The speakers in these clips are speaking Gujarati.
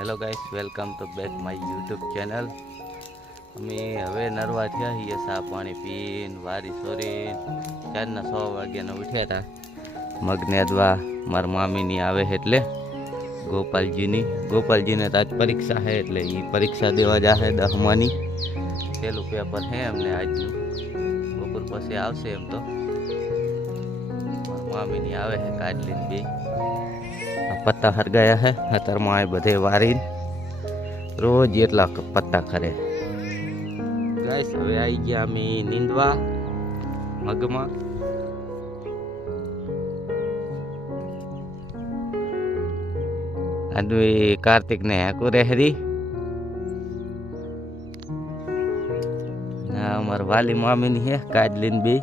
Hello guys, welcome to back my YouTube channel. અમે હવે નરવા થયા છીએ, સા પાણી પીને વારી સોરીને 4:06 વાગ્યાના ઉઠ્યા હતા. મગને અદવા મારા મામીની આવે એટલે ગોપાલજીને તો આજ પરીક્ષા છે એટલે એ પરીક્ષા દેવા જાહે 10માની. પહેલું પેપર છે અમને આજનું. બપોર પછી આવશે એમ તો. મારા મામીની આવે છે કાઢલીને બે પત્તા હરગાયા હે અત્યારમાં બધે વારીને રોજ એટલા પત્તા ખરે. ગાઈસ હવે આવી ગયા અમે નીંદવા મગમાં. આદમી કાર્તિક ને હેકુ રહેરી ના અમાર વાલી મામીની હે કાઢલીને બે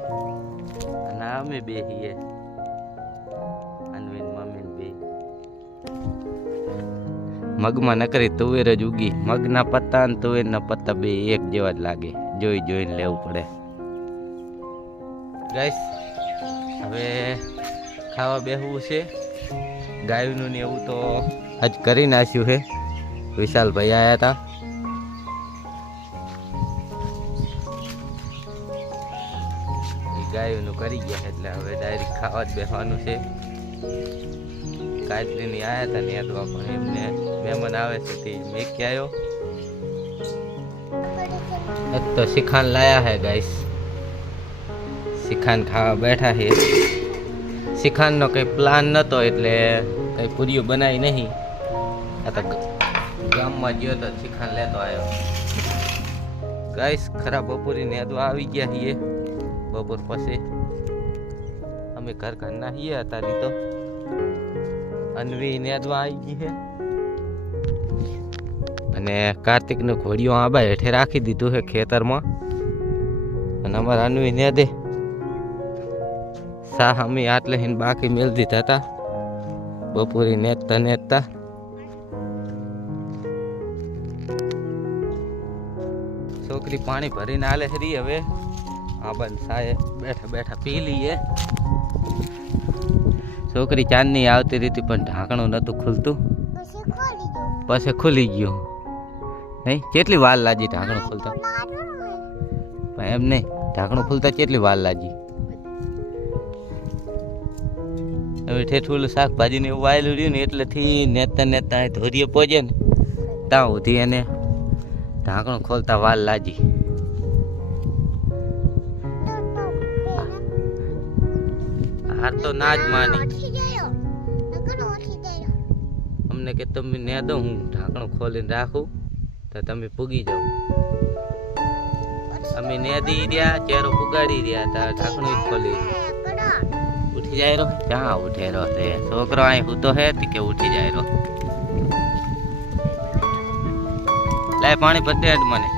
અને અમે બે હીએ મગમાં નકરી તુવેર જ ઉગી. મગના પત્તા અને તુવેરના પત્તા બે એક જેવા જ લાગે, જોઈને લેવું પડે. ગાઈસ હવે ખાવા બેહવું છે. ગાયનું ને એવું તો આજ કરી નાખ્યું છે. વિશાલભાઈ આવ્યા હતા. ગાયનું કરી ગયા એટલે હવે ડાયરેક્ટ ખાવા જ બેસવાનું છે. કાજલીની આવ્યા હતા ને યાદવા પણ એમને મહેમાન આવે છે તે મેં ક્યાં આવ્યો તો શિખાન લાયા હે ગાઈસ. શિખાન ખાવા બેઠા છે. શિખાનનો કઈ પ્લાન નતો એટલે કઈ પૂરીઓ બનાવી નહીં. આ તો ગામમાં ગયો તો શિખાન લેતો આવ્યો. ગાઈસ ખરા બપોરી નેદવા આવી ગયા છીએ. બપોર પછી અમે ઘર ના છીએ અત્યારે તો. અનવી નેદવા આવી ગઈ છે અને કાર્તિક નું ઘોડીઓ આબા હેઠે રાખી દીધું છે ખેતરમાં. અને અમારા અનવી નેદે સાહ અમે આટલે હિન બાકી મેળ દીધા હતા બપોરી નેતતા. છોકરી પાણી ભરીને આલે હરી. હવે આ બંધ સાએ બેઠા પી લઈએ. છોકરી ચાંદની આવતી રીતી પણ ઢાંકણું નતું ખુલતું, પછી ખુલી ગયું. નહીં કેટલી વાર લાગી ઢાંકણું ખુલતા? એમ નહીં, ઢાંકણું ખુલતા કેટલી વાર લાગી. હવે ઠેઠું શાકભાજી ને એવું વાયેલું રહ્યું ને એટલેથી નેતા ધોરીએ પહોંચે ને ત્યાં સુધી એને ઢાંકણું ખોલતા વાર લાગી. હાર તો ના જ માની. અમને કે તમે ને દો, હું ઢાંકણું ખોલીને રાખું તો તમે પૂગી જાઓ. અમે નેદી રહ્યા, ચહેરો પુગાડી રહ્યા તા ઢાંકણું ખોલી. ઉઠી જાય રો ક્યાં ઉઠે રો રે છોકરો અહીં હૂતો હે કે ઉઠી જાય રો. લાય પાણી ભરતે જ મને.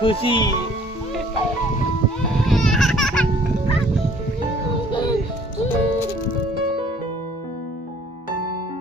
खुशी